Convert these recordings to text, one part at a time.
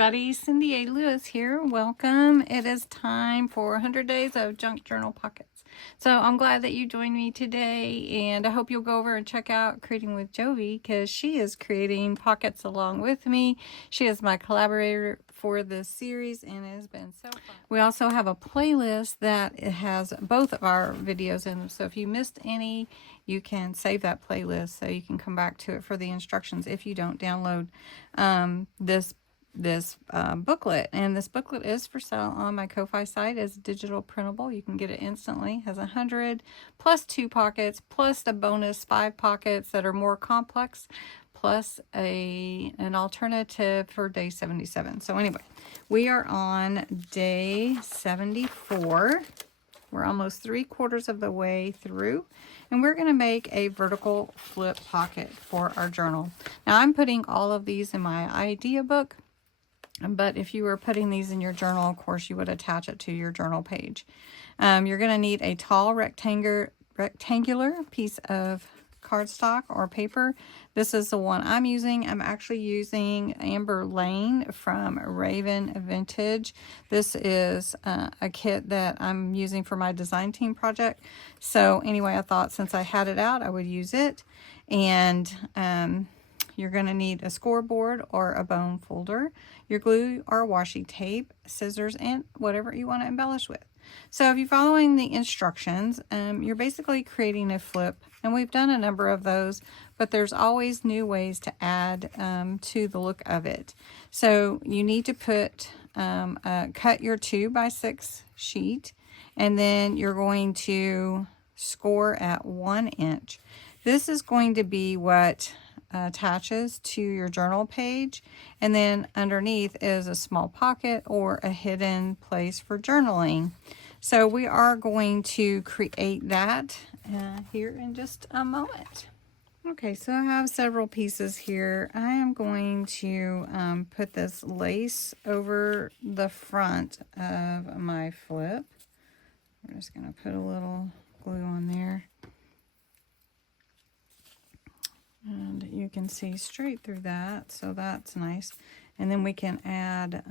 everybody, Cindy A. Lewis here. Welcome. It is time for 100 days of junk journal pockets. So I'm glad that you joined me today, and I hope you'll go over and check out Creating with Jovi, because she is creating pockets along with me. She is my collaborator for this series, and it has been so fun. We also have a playlist that it has both of our videos in them, so if you missed any, you can save that playlist so you can come back to it for the instructions if you don't download this booklet. And this booklet is for sale on my Ko-Fi site as digital printable. You can get it instantly. It has 100 plus 2 pockets plus a bonus 5 pockets that are more complex, plus an alternative for day 77. So anyway, we are on day 74. We're almost 3/4 of the way through, and we're going to make a vertical flip pocket for our journal. Now I'm putting all of these in my idea book, but if you were putting these in your journal, of course, you would attach it to your journal page. You're going to need a tall rectangular piece of cardstock or paper. This is the one I'm using. I'm actually using Amber Lane from Raven Vintage. This is a kit that I'm using for my design team project. So anyway, I thought since I had it out, I would use it. And you're going to need a scoreboard or a bone folder, your glue or washi tape, scissors, and whatever you want to embellish with. So if you're following the instructions, you're basically creating a flip, and we've done a number of those, but there's always new ways to add to the look of it. So you need to cut your 2x6 sheet, and then you're going to score at 1 inch. This is going to be what attaches to your journal page, and then underneath is a small pocket or a hidden place for journaling. So we are going to create that here in just a moment. Okay, so I have several pieces here. I am going to put this lace over the front of my flip. We're just going to put a little glue on there. And you can see straight through that, so that's nice. And then we can add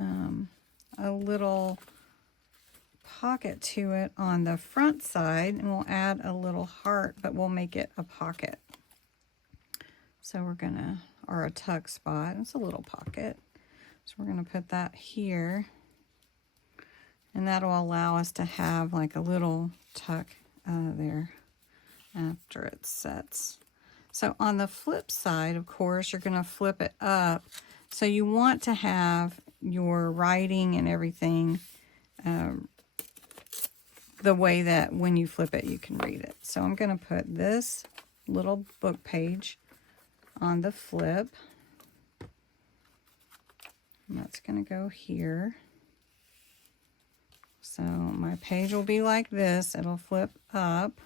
a little pocket to it on the front side, and we'll add a little heart, but we'll make it a pocket. So we're gonna, or a tuck spot, it's a little pocket. So we're gonna put that here, and that'll allow us to have like a little tuck there after it sets. So on the flip side, of course, you're going to flip it up. So you want to have your writing and everything the way that when you flip it, you can read it. So I'm going to put this little book page on the flip. And that's going to go here. So my page will be like this. It'll flip up.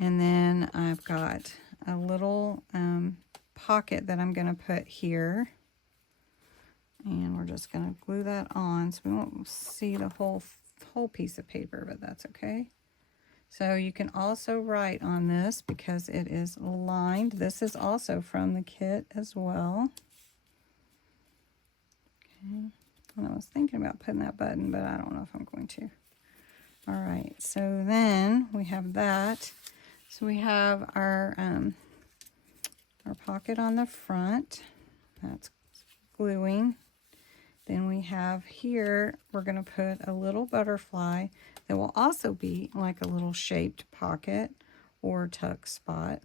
And then I've got a little pocket that I'm going to put here, and we're just going to glue that on so we won't see the whole piece of paper, but that's okay. So you can also write on this because it is lined. This is also from the kit as well. Okay, and I was thinking about putting that button, but I don't know if I'm going to. All right, so then we have that. So we have our pocket on the front. That's gluing. Then we have here, we're going to put a little butterfly that will also be like a little shaped pocket or tuck spot.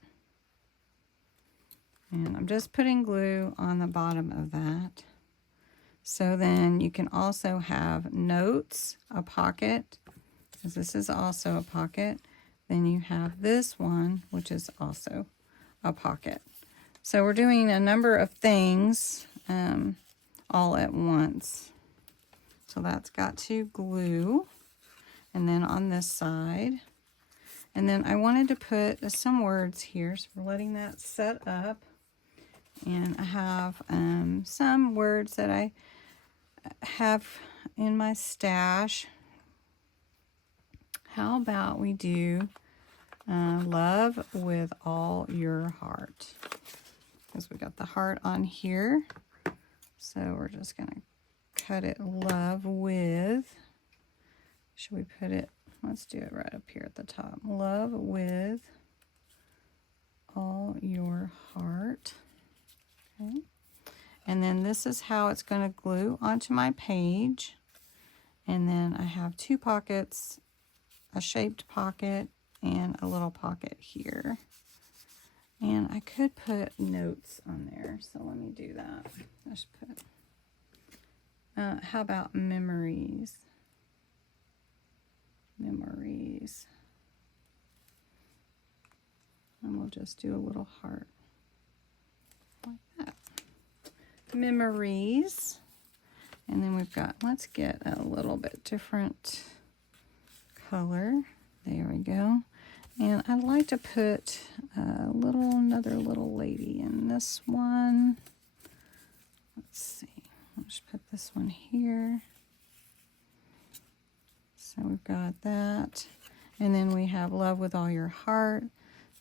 And I'm just putting glue on the bottom of that. So then you can also have notes, a pocket, because this is also a pocket. Then you have this one, which is also a pocket. So we're doing a number of things all at once. So that's got to glue. And then on this side. And then I wanted to put some words here. So we're letting that set up. And I have some words that I have in my stash. How about we do love with all your heart? Because we got the heart on here. So we're just going to cut it love with, should we put it, let's do it right up here at the top. Love with all your heart. Okay. And then this is how it's going to glue onto my page. And then I have 2 pockets, a shaped pocket, and a little pocket here. And I could put notes on there, so let me do that. I should put, how about memories? Memories. And we'll just do a little heart like that. Memories. And then we've got, let's get a little bit different color. There we go. And I'd like to put another little lady in this one. Let's see. Let's put this one here. So we've got that. And then we have love with all your heart.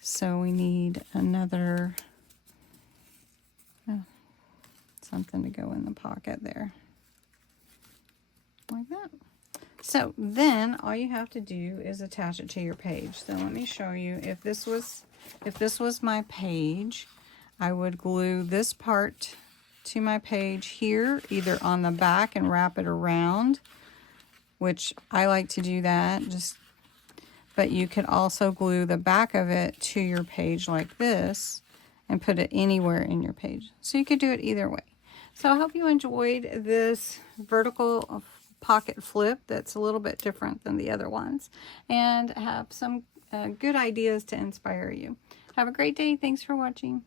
So we need another, something to go in the pocket there. Like that. So then all you have to do is attach it to your page. So let me show you. If this was my page, I would glue this part to my page here, either on the back and wrap it around, which I like to do that, but you could also glue the back of it to your page like this and put it anywhere in your page. So you could do it either way. So I hope you enjoyed this vertical pocket flip that's a little bit different than the other ones, and have some good ideas to inspire you. Have a great day. Thanks for watching.